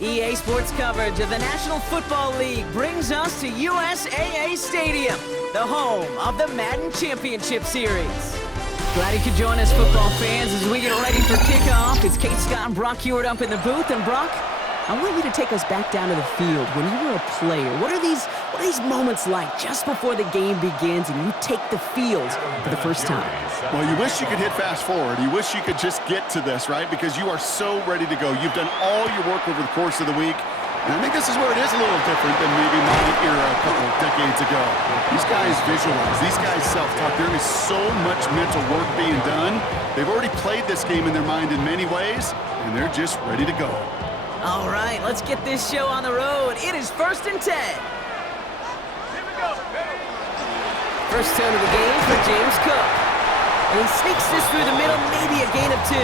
EA Sports coverage of the National Football League brings us to USAA Stadium, the home of the Madden Championship Series. Glad you could join us, football fans, as we get ready for kickoff. It's Kate Scott and Brock Hewitt up in the booth. And Brock, I want you to take us back down to the field. When you were a player, what are these moments like just before the game begins and you take the field for the first time? Well, you wish you could hit fast forward. You wish you could just get to this, right? Because you are so ready to go. You've done all your work over the course of the week. And I think this is where it is a little different than maybe my era a couple of decades ago. These guys visualize. These guys self-talk. There is so much mental work being done. They've already played this game in their mind in many ways, and they're just ready to go. All right, let's get this show on the road. It is 1st and 10. First tone of the game for James Cook. And he sneaks this through the middle, maybe a gain of 2.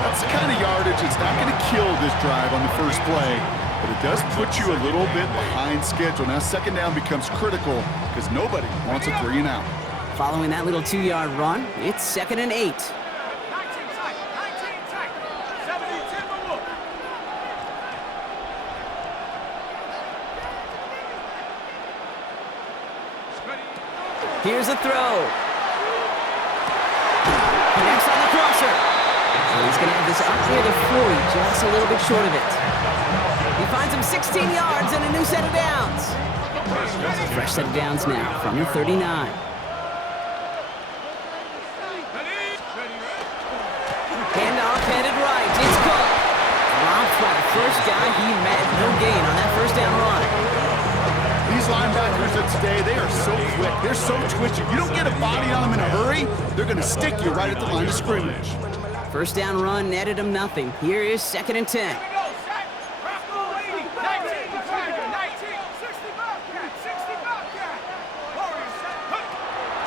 That's the kind of yardage that's not going to kill this drive on the first play, but it does put you a little bit behind schedule. Now, second down becomes critical because nobody wants a 3 and out. Following that little 2-yard run, it's 2nd and 8. Here's a throw. Connects on the crosser. So he's going to have this up near the 40, just a little bit short of it. He finds him 16 yards and a new set of downs. Fresh set of downs now from the 39. Handoff headed right. It's Cook. Dropped by the first guy he met. No gain on that first down run. These linebackers of today, they are so quick. They're so twitchy. You don't get a body on them in a hurry, they're going to stick you right at the line of scrimmage. First down run netted him nothing. Here is 2nd and 10.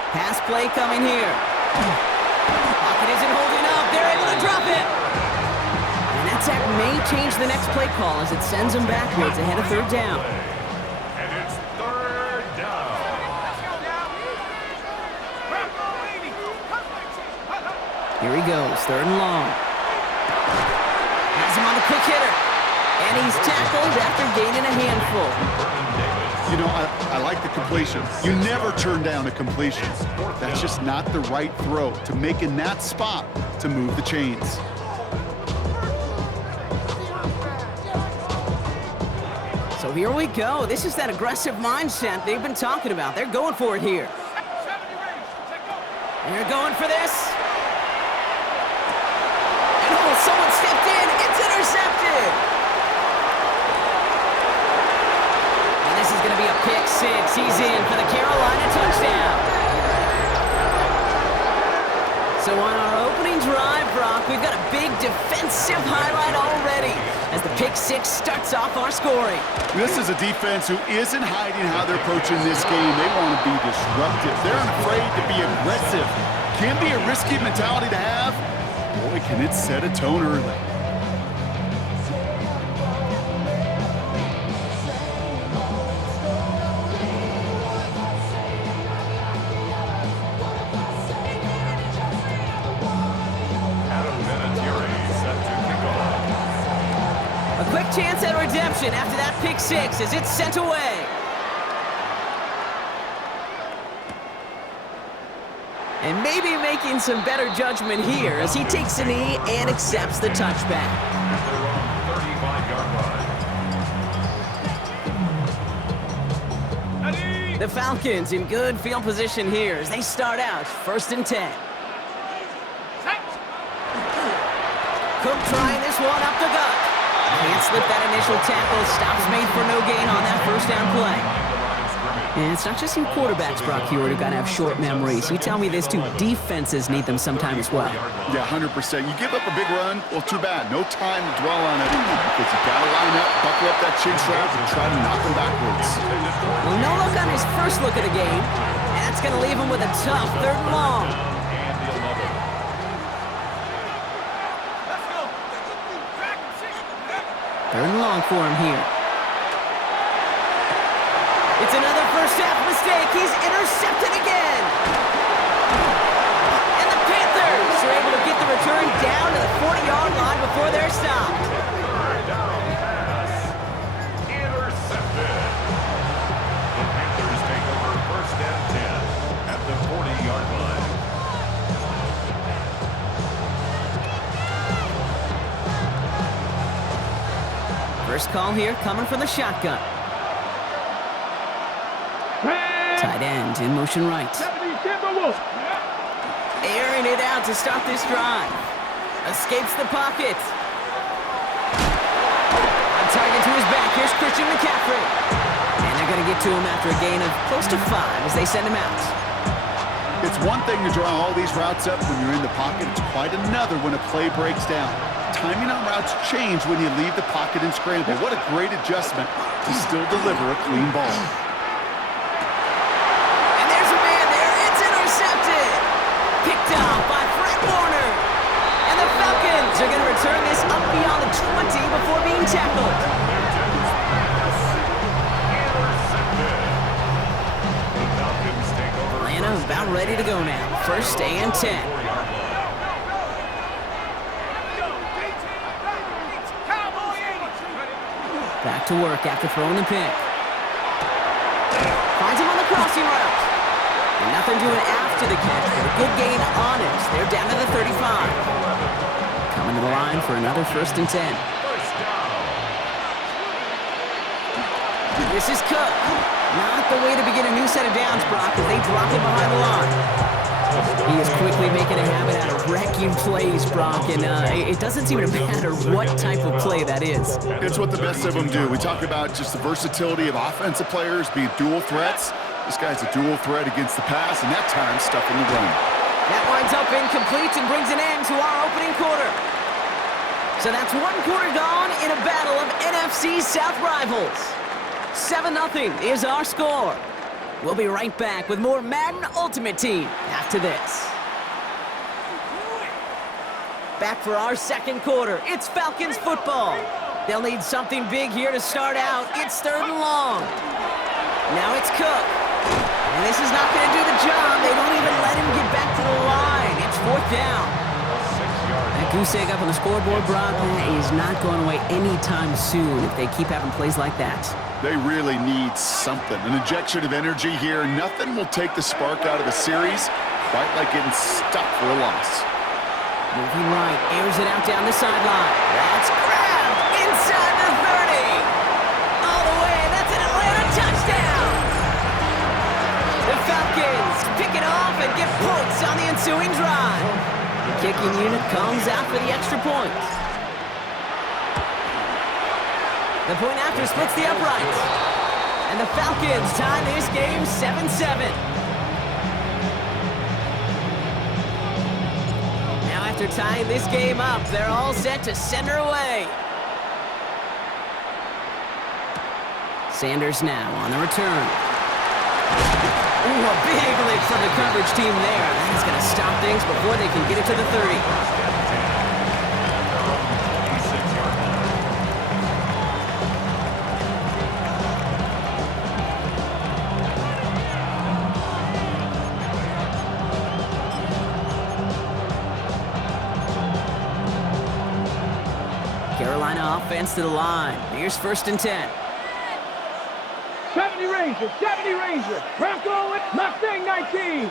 Pass play coming here. Pocket isn't holding up. They're able to drop it. And that sack may change the next play call as it sends him backwards ahead of 3rd down. Here he goes, 3rd and long. Has him on the quick hitter. And he's tackled after gaining a handful. You know, I like the completion. You never turn down a completion. That's just not the right throw to make in that spot to move the chains. So here we go. This is that aggressive mindset they've been talking about. They're going for it here. And they're going for this. Someone stepped in. It's intercepted. And this is going to be a pick 6. He's in for the Carolina touchdown. So on our opening drive, Brock, we've got a big defensive highlight already as the pick 6 starts off our scoring. This is a defense who isn't hiding how they're approaching this game. They want to be disruptive. They're unafraid to be aggressive. Can be a risky mentality to have. Boy, can it set a tone early. A quick chance at redemption after that pick 6 as it's sent away. And maybe making some better judgment here as he takes a knee and accepts the touchback. The Falcons in good field position here as they start out 1st and 10. Cook trying this one up the gut. Can't slip that initial tackle. Stops made for no gain on that first down play. And it's not just you quarterbacks, Brock Hewitt, who got to have short memories. You tell me this too, defenses need them sometime as well. Yeah, 100%. You give up a big run, well, too bad. No time to dwell on it because you got to line up, buckle up that chin strap, and try to knock them backwards. Well, no look on his first look at the game. And that's going to leave him with a tough 3rd and long. Third and long for him here. It's another first half mistake. He's intercepted again. And the Panthers are able to get the return down to the 40-yard line before they're stopped. First call here coming from the shotgun. Tight end in motion right. Airing it out to start this drive. Escapes the pocket. On target to his back. Here's Christian McCaffrey. And they're going to get to him after a gain of close to 5 as they send him out. It's one thing to draw all these routes up when you're in the pocket. It's quite another when a play breaks down. Timing on routes change when you leave the pocket and scramble. What a great adjustment to still deliver a clean ball. And there's a man there. It's intercepted. Picked off by Fred Warner. And the Falcons are going to return this up beyond the 20 before being tackled. Atlanta about ready to go now. First and 10. Back to work after throwing the pick. Finds him on the crossing route. And nothing doing after the catch, but a good gain on it. They're down to the 35. Coming to the line for another first and 10. This is Cook. Not the way to begin a new set of downs, Brock, as they drop him behind the line. He is quickly making a habit out of wrecking plays, Brock, and it doesn't seem to matter what type of play that is. It's what the best of them do. We talk about just the versatility of offensive players being dual threats. This guy's a dual threat against the pass, and that time stuffing the run. That winds up incomplete and brings an end to our opening quarter. So that's one quarter gone in a battle of NFC South rivals. 7-0 is our score. We'll be right back with more Madden Ultimate Team after this. Back for our second quarter. It's Falcons football. They'll need something big here to start out. It's 3rd and long. Now it's Cook. And this is not going to do the job. They don't even let him get back to the line. It's 4th down. That goose egg up on the scoreboard, Brock, is not going away anytime soon if they keep having plays like that. They really need something. An injection of energy here. Nothing will take the spark out of a series quite like getting stuck for a loss. Moving right, airs it out down the sideline. That's grabbed inside the 30. All the way, that's an Atlanta touchdown. The Falcons pick it off and get points on the ensuing drive. The kicking unit comes out for the extra point. The point after splits the uprights. And the Falcons tie this game 7-7. Now after tying this game up, they're all set to send her away. Sanders now on the return. Ooh, a big lick from the coverage team there. That is going to stop things before they can get it to the 30. Carolina offense to the line. Here's 1st and 10. 70 Rangers. Bronco, Mustang 19.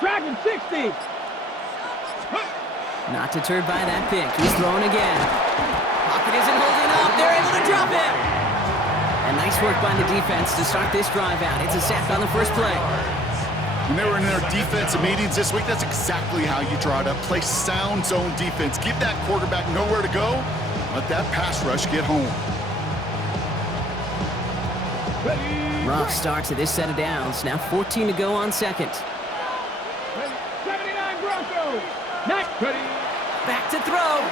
Dragon 60. Not deterred by that pick. He's throwing again. Pocket isn't holding up. They're able to drop him. And nice work by the defense to start this drive out. It's a sack on the first play. When they were in their defensive meetings this week, that's exactly how you draw it up. Play sound zone defense. Give that quarterback nowhere to go. Let that pass rush get home. Rough start to this set of downs. Now 14 to go on second. 79 Broncos. Next. Back to throw.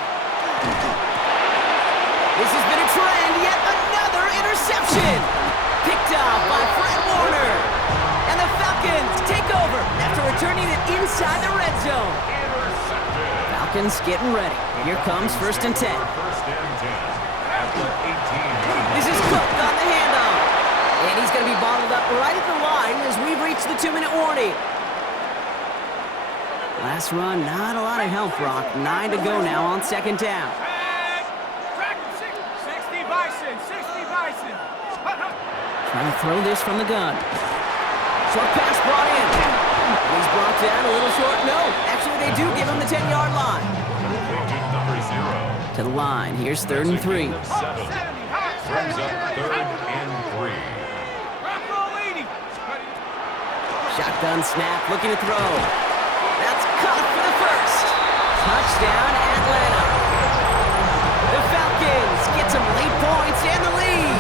This has been a trend. Yet another interception. Picked off by Fred Warner. And the Falcons take over after returning it inside the red zone. Falcons getting ready. Here comes 1st and 10. This is Cook on the handoff. And he's going to be bottled up right at the line as we've reached the 2-minute warning. Last run, not a lot of help, Brock. 9 to go now on 2nd down. 60 Bison. Trying to throw this from the gun. Short pass brought in. He's brought down a little short. No, actually they do give him the 10-yard line. To the line. Here's 3rd and 3. Brings up 3rd and 3. Shotgun snap, looking to throw. That's caught for the first. Touchdown, Atlanta. The Falcons get some late points and the lead.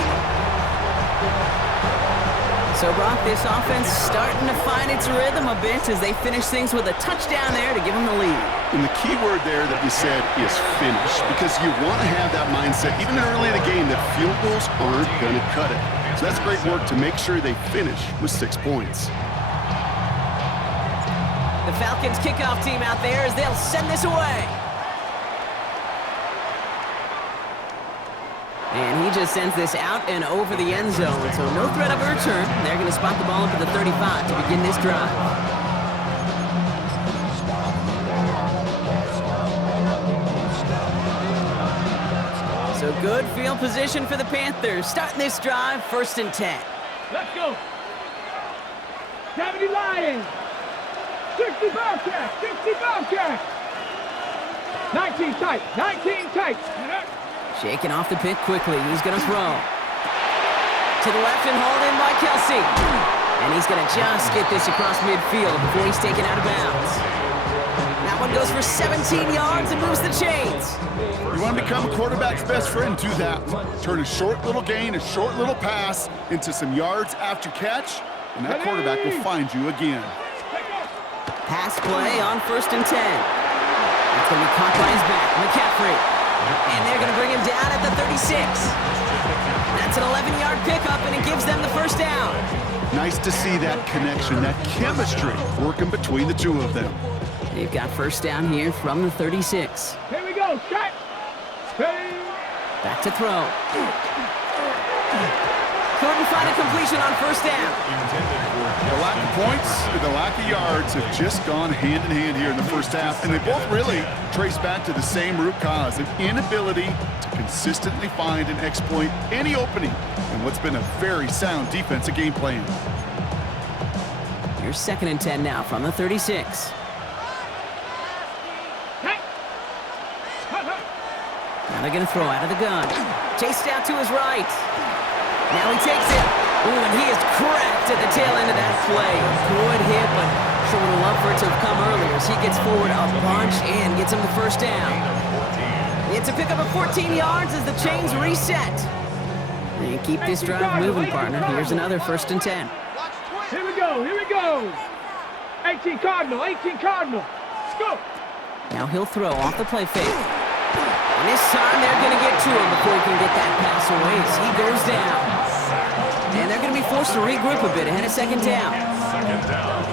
So, Brock, this offense starting to find its rhythm a bit as they finish things with a touchdown there to give them the lead. And the key word there that you said is finish, because you want to have that mindset, even early in the game, that field goals aren't going to cut it. So that's great work to make sure they finish with 6 points. The Falcons kickoff team out there as they'll send this away. And he just sends this out and over the end zone, so no threat of a return. They're going to spot the ball up at the 35 to begin this drive. So good field position for the Panthers. Starting this drive, 1st and 10. Let's go. 70 Lions. 60 Bobcats. 60 Bobcats. 19 tight. 19 tight. Shaking off the pick quickly. He's going to throw. To the left and hauled in by Kelsey. And he's going to just get this across midfield before he's taken out of bounds. That one goes for 17 yards and moves the chains. You want to become a quarterback's best friend, do that. Turn a short little gain, a short little pass into some yards after catch, and that quarterback will find you again. Pass play on 1st and 10. That's going to be caught by his back, McCaffrey. And they're going to bring him down at the 36. That's an 11-yard pickup, and it gives them the 1st down. Nice to see that connection, that chemistry working between the two of them. They've got 1st down here from the 36. Here we go. Shot. Back to throw. Couldn't find a completion on 1st down. The lack of points and the lack of yards have just gone hand in hand here in the 1st half, and they both really trace back to the same root cause, an inability to consistently find and exploit any opening in what's been a very sound defensive game plan. Here's 2nd and 10 now from the 36. Now they're going to throw out of the gun. Chased out to his right. Now he takes it. Ooh, and he is cracked at the tail end of that play. Good hit, but sure would have loved for it to have come earlier as he gets forward a bunch and gets him the 1st down. It's a pickup of 14 yards as the chains reset. And keep this drive moving, partner. Here's another 1st and 10. Here we go. Here we go. 18 Cardinal. 18 Cardinal. Let's go. Now he'll throw off the play fake. And this time they're going to get to him before he can get that pass away as he goes down. And they're going to be forced to regroup a bit ahead of 2nd down. 2nd down.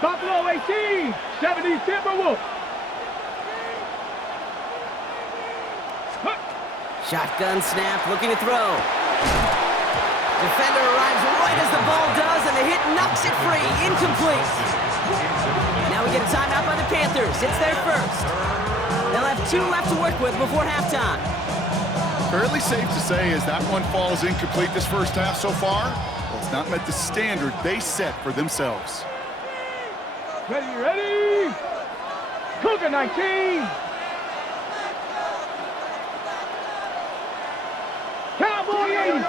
Buffalo 18. 70 Timberwolves. Shotgun snap, looking to throw. Defender arrives right as the ball does, and the hit knocks it free. Incomplete. Now we get a timeout by the Panthers. It's their 1st. They'll have 2 left to work with before halftime. Fairly safe to say as that one falls incomplete this 1st half so far, well, it's not met the standard they set for themselves. Ready, ready. Cougar 19. Cowboy 80.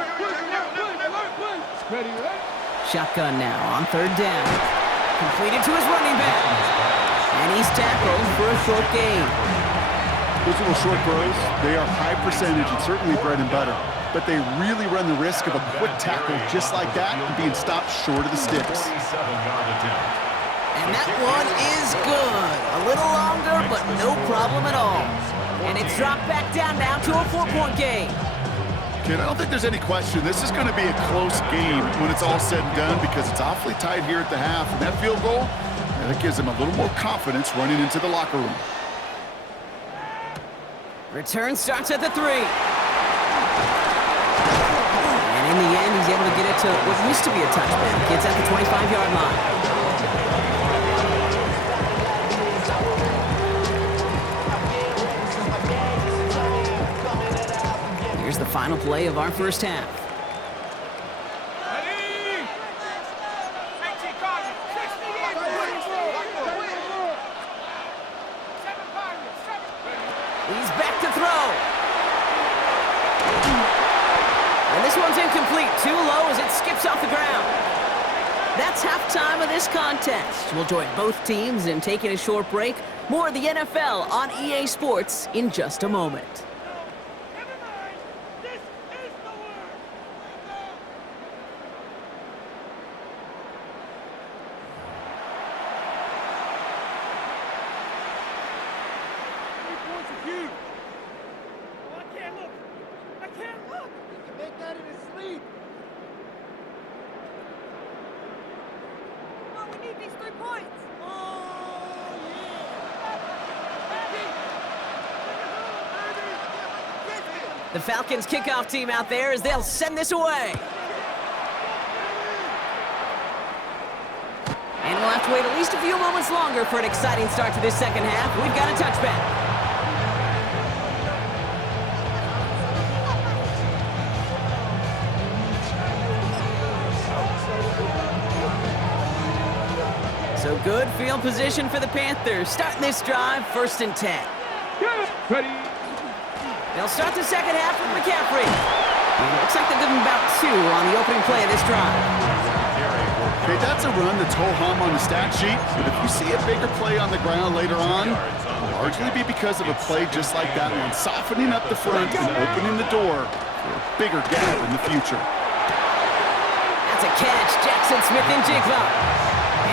Ready, ready. Shotgun now on 3rd down. Completed to his running back. And he's tackled for a short gain. Those little short throws, they are high percentage and certainly bread and butter. But they really run the risk of a quick tackle just like that and being stopped short of the sticks. And that one is good. A little longer, but no problem at all. And it's dropped back down now to a 4-point game. Kid, I don't think there's any question. This is going to be a close game when it's all said and done because it's awfully tight here at the half. And that field goal, that gives them a little more confidence running into the locker room. Return starts at the 3. And in the end, he's able to get it to what used to be a touchback. Gets at the 25-yard line. Here's the final play of our 1st half. too low as it skips off the ground. That's halftime of this contest. We'll join both teams in taking a short break. More of the NFL on EA Sports in just a moment. The Falcons kickoff team out there as they'll send this away. And we'll have to wait at least a few moments longer for an exciting start to this second half. We've got a touchback. So good field position for the Panthers. Starting this drive, 1st and 10. Ready. They'll start the second half with McCaffrey. Looks like they're giving about 2 on the opening play of this drive. Okay, that's a run that's ho-hum on the stat sheet, but if you see a bigger play on the ground later on, it'll largely be because of a play just like that one, softening up the front and opening the door for a bigger gap in the future. That's a catch, Jackson Smith-Njigba.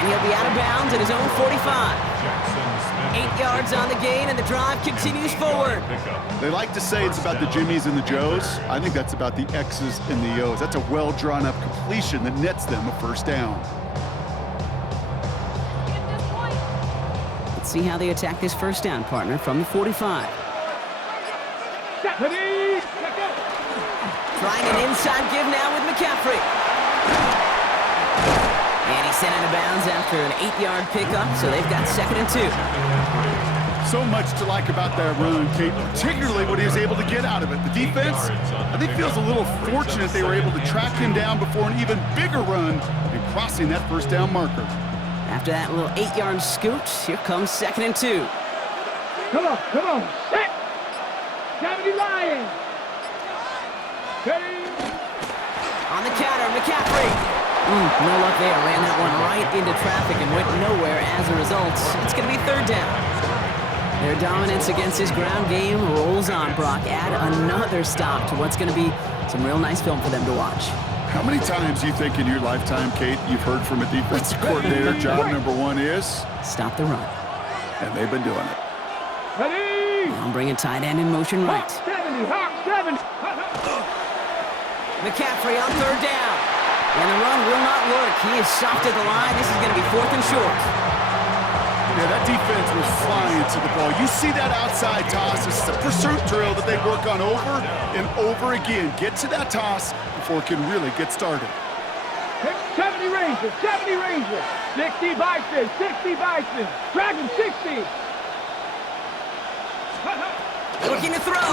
And he'll be out of bounds at his own 45. 8 yards on the gain, and the drive continues forward. They like to say it's about the Jimmies and the Joes. I think that's about the X's and the O's. That's a well-drawn-up completion that nets them a 1st down. Let's see how they attack this 1st down, partner, from the 45. Trying an inside give now with McCaffrey. And he's sent out of bounds after an 8-yard pickup, so they've got 2nd and 2. So much to like about that run, Kate, particularly what he was able to get out of it. The defense, I think, feels a little fortunate they were able to track him down before an even bigger run and crossing that 1st down marker. After that little 8-yard scoot, here comes 2nd and 2. Come on, set! Cavity Lions! Ready! On the counter, McCaffrey. No luck there. Ran that one right into traffic and went nowhere as a result. It's going to be 3rd down. Their dominance against his ground game rolls on, Brock. Add another stop to what's going to be some real nice film for them to watch. How many times do you think in your lifetime, Kate, you've heard from a defensive coordinator, job number 1 is? Stop the run. And they've been doing it. Ready! I'm bringing tight end in motion right. 70. McCaffrey on 3rd down. And the run will not work. He is soft at the line. This is going to be 4th and short. Yeah, that defense was flying to the ball. You see that outside toss. This is a pursuit drill that they work on over and over again. Get to that toss before it can really get started. 70 Rangers. 60 Bison. Dragon 60. Looking to throw.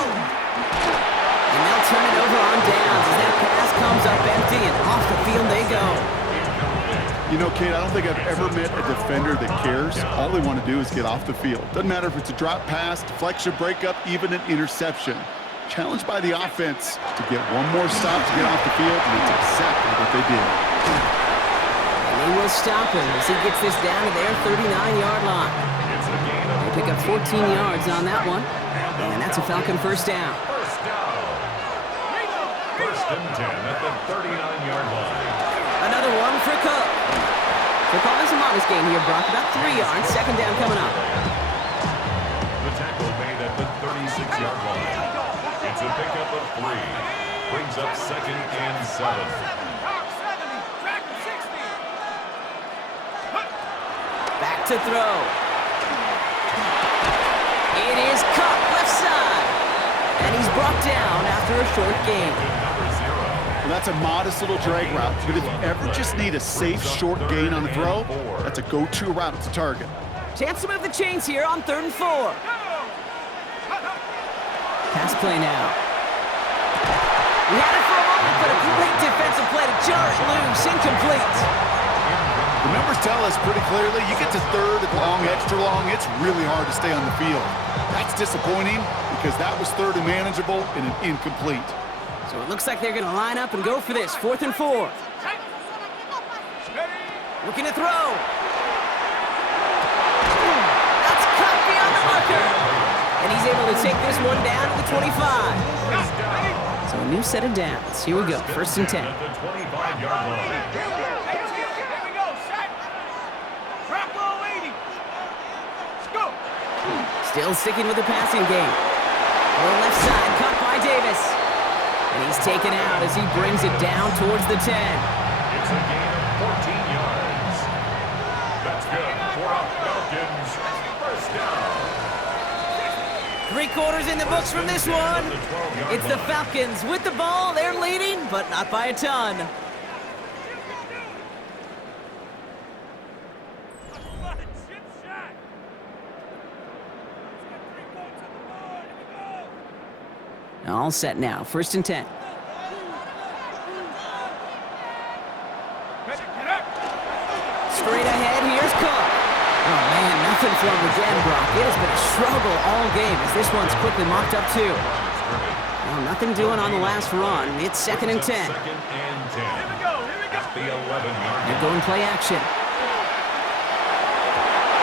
And they'll turn it over on downs as that pass comes up empty, and off the field they go. You know, Kate, I don't think I've ever met a defender that cares. All they want to do is get off the field. Doesn't matter if it's a drop pass, deflection, breakup, even an interception. Challenged by the offense to get one more stop to get off the field, and that's exactly what they did. And they will stop him as he gets this down to their 39-yard line. They pick up 14 yards on that one, and that's a Falcon 1st down. 1st and 10 at the 39-yard line. Another one for Cook. They're calling some modest gain here, Brock. About 3 yards. 2nd down coming up. The tackle made at the 36-yard line. It's a pickup of 3. Brings up 2nd and 7. Back to throw. It is Cook, left side. And he's brought down after a short gain. Well, that's a modest little drag route, but if you ever just need a safe short gain on the throw, that's a go-to route to target. Chance to move the chains here on 3rd and 4. Pass play now. We had it for a moment, but a great defensive play to jar it loose, incomplete. The numbers tell us pretty clearly, you get to 3rd and long, extra long, it's really hard to stay on the field. That's disappointing because that was 3rd and manageable and an incomplete. So So it looks like they're going to line up and go for this. 4th and 4. Looking to throw. That's caught beyond the marker. And he's able to take this one down to the 25. So a new set of downs. Here we go. 1st and 10. At the 25-yard line. Still sticking with the passing game. On the left side, caught by Davis. And he's taken out as he brings it down towards the 10. It's a gain of 14 yards. That's good for our Falcons. First down. 3 quarters in the books from this one. It's the Falcons with the ball. They're leading, but not by a ton. All set now. 1st and 10. Straight ahead, here's Cook. Oh, man, nothing from him again, Brock. It has been a struggle all game as this one's quickly mocked up, too. Well, nothing doing on the last run. It's 2nd and 10. Second and 10. Here we go. At the 11-yard They're going play action.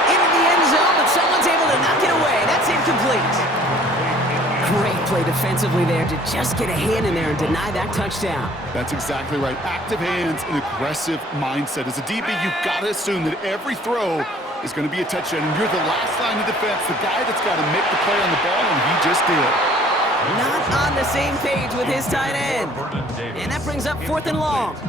Into the end zone, but someone's able to knock it away. That's incomplete. Great play defensively there to just get a hand in there and deny that touchdown. That's exactly right. Active hands and aggressive mindset. As a DB, you've got to assume that every throw is going to be a touchdown. And you're the last line of defense, the guy that's got to make the play on the ball, and he just did. Not on the same page with his tight end. And that brings up 4th and long.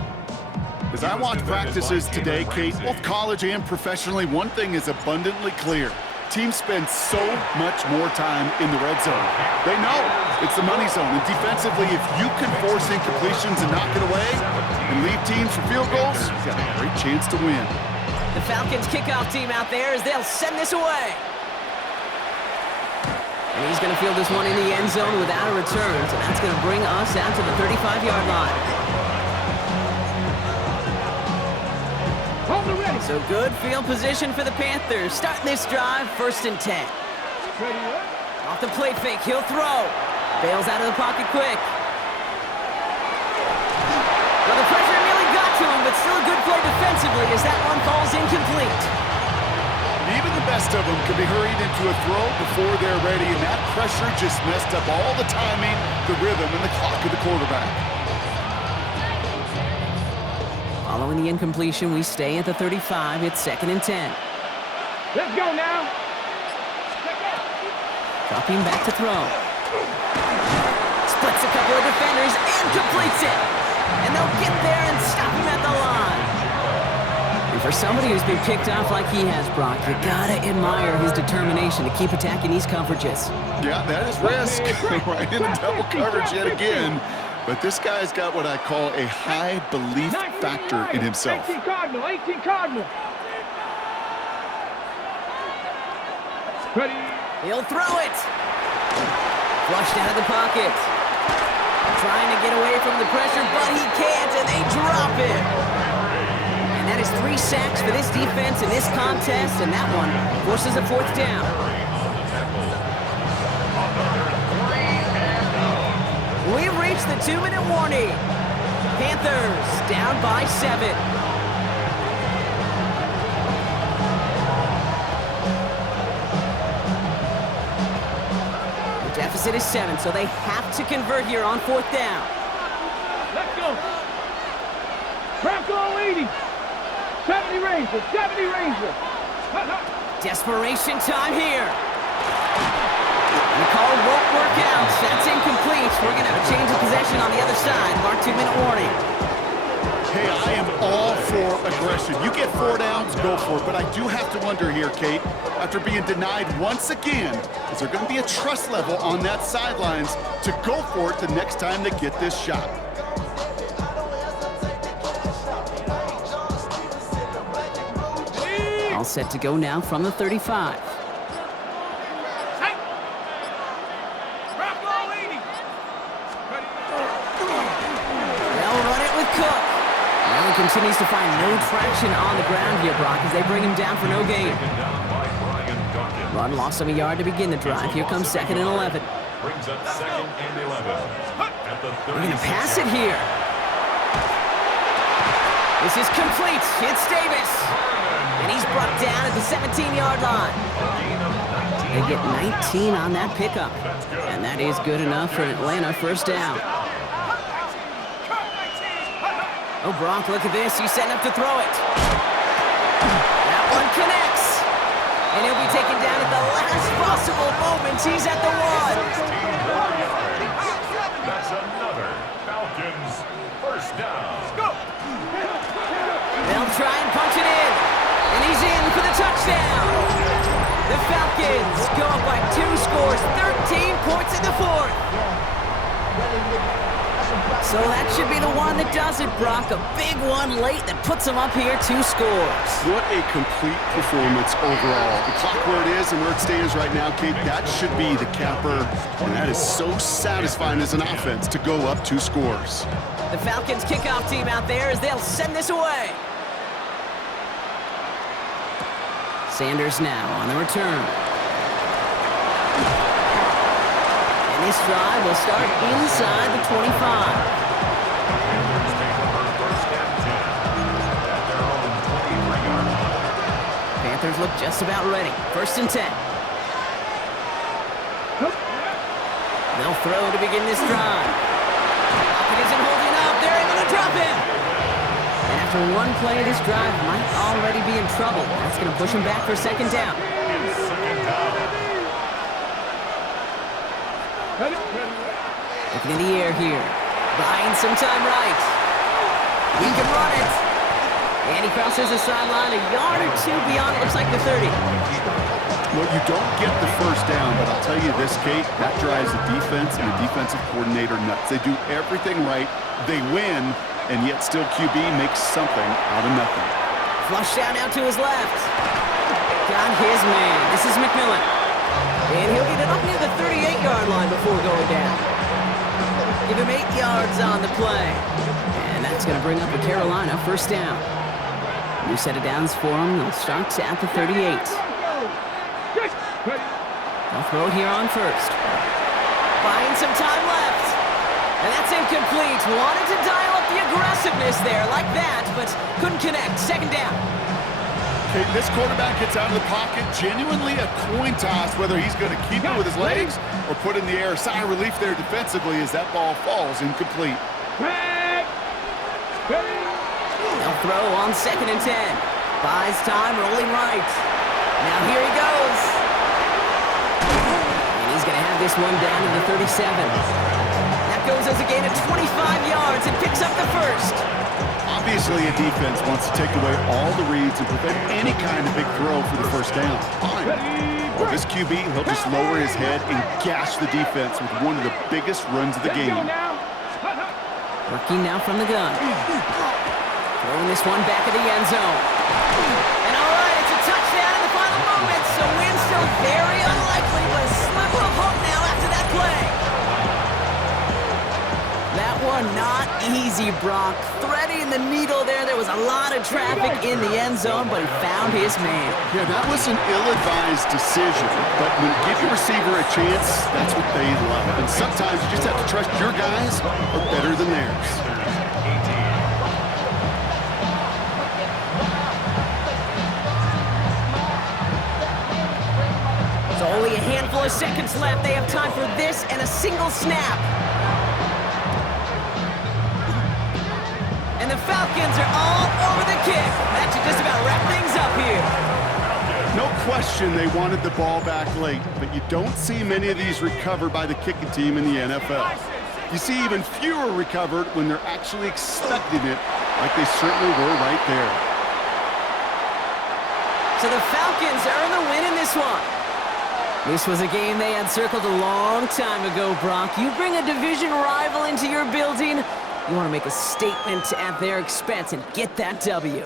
As I watch practices today, Kate, both college and professionally, one thing is abundantly clear. Teams spend so much more time in the red zone. They know it's the money zone. And defensively, if you can force incompletions and knock it away and leave teams for field goals, you've got a great chance to win. The Falcons kickoff team out there as they'll send this away. And he's going to field this one in the end zone without a return. So that's going to bring us out to the 35-yard line. So good field position for the Panthers. Starting this drive, 1st and 10. Off the play fake, he'll throw. Bails out of the pocket quick. Well, the pressure nearly got to him, but still a good play defensively as that one falls incomplete. Even the best of them could be hurried into a throw before they're ready, and that pressure just messed up all the timing, the rhythm, and the clock of the quarterback. Following the incompletion, we stay at the 35. It's 2nd and 10. Let's go now. Dropping back to throw. Splits a couple of defenders and completes it. And they'll get there and stop him at the line. And for somebody who's been picked off like he has, Brock, you gotta admire his determination to keep attacking these coverages. Yeah, that is risk. Right in the double coverage yet again. But this guy's got what I call a high belief factor in himself. 18 Cardinal, 18 Cardinal. Ready. He'll throw it. Flushed out of the pocket. Trying to get away from the pressure, but he can't, and they drop it. And that is 3 sacks for this defense in this contest, and that one forces a 4th down. We've reached the 2-minute warning. Panthers down by 7. The deficit is 7, so they have to convert here on 4th down. Let's go. Bronco 80. 70 Ranger, 70 Ranger. Desperation time here. And the call won't work out. That's incomplete. We're going to have a change of possession on the other side of our 2-minute warning. Hey, I am all for aggression. You get 4 downs, go for it. But I do have to wonder here, Kate, after being denied once again, is there going to be a trust level on that sidelines to go for it the next time they get this shot? All set to go now from the 35. Continues to find no traction on the ground here, Brock, as they bring him down for no gain. Run lost of a yard to begin the drive. Here comes 2nd and 11. Brings up 2nd and 11 at the We're going to 36 pass it here. This is complete. It's Davis. And he's brought down at the 17-yard line. They get 19 on that pickup. And that is good enough for an Atlanta first down. Oh, Brock, look at this. He's setting up to throw it. That one connects. And he'll be taken down at the last possible moment. He's at the 1. That's another Falcons first down. They'll try and punch it in. And he's in for the touchdown. The Falcons go up by 2 scores, 13 points in the 4th. So that should be the one that does it, Brock. A big one late that puts them up here 2 scores. What a complete performance overall. The clock where it is and where it stands right now, Kate, that should be the capper. And that is so satisfying as an offense to go up 2 scores. The Falcons kickoff team out there as they'll send this away. Sanders now on the return. And this drive will start inside the 25. Panthers look just about ready. 1st and 10. They'll throw to begin this drive. It isn't holding up. They're able to drop him. And after one play, this drive might already be in trouble. That's going to push him back for 2nd down. Looking in the air here. Buying some time right. He can run it. And he crosses the sideline a yard or 2 beyond, it looks like the 30. Well, you don't get the first down, but I'll tell you this, Kate, that drives the defense and the defensive coordinator nuts. They do everything right. They win, and yet still QB makes something out of nothing. Flush down now to his left. Got his man. This is McMillan. And he'll get it up near the 38-yard line before going down. Give him 8 yards on the play. And that's going to bring up a Carolina first down. New set of downs for them. They'll start at the 38. They'll throw it here on first. Buying some time left. And that's incomplete. Wanted to dial up the aggressiveness there like that, but couldn't connect. 2nd down. Okay, this quarterback gets out of the pocket. Genuinely a coin toss whether he's going to keep it with his legs or put in the air. Sigh of relief there defensively as that ball falls incomplete. They'll throw on 2nd and 10. Buys time, rolling right. Now here he goes. And he's going to have this one down to the 37. That goes as a gain of 25 yards and picks up the first. Obviously, a defense wants to take away all the reads and prevent any kind of big throw for the first down. Fine. Well, this QB, he'll just lower his head and gash the defense with one of the biggest runs of the game. Working now from the gun. Throwing this one back of the end zone. And all right, it's a touchdown in the final moments. So win still very unlikely, but a sliver of hope now after that play. That one not easy, Brock. Threading the needle there. There was a lot of traffic in the end zone, but he found his man. Yeah, that was an ill-advised decision, but when you give your receiver a chance, that's what they love. And sometimes you just have to trust your guys are better than theirs. So only a handful of seconds left. They have time for this and a single snap. And the Falcons are all over the kick. That should just about wrap things up here. No question they wanted the ball back late, but you don't see many of these recovered by the kicking team in the NFL. You see even fewer recovered when they're actually expecting it, like they certainly were right there. So the Falcons earn the win in this one. This was a game they had circled a long time ago, Brock. You bring a division rival into your building, you want to make a statement at their expense and get that W.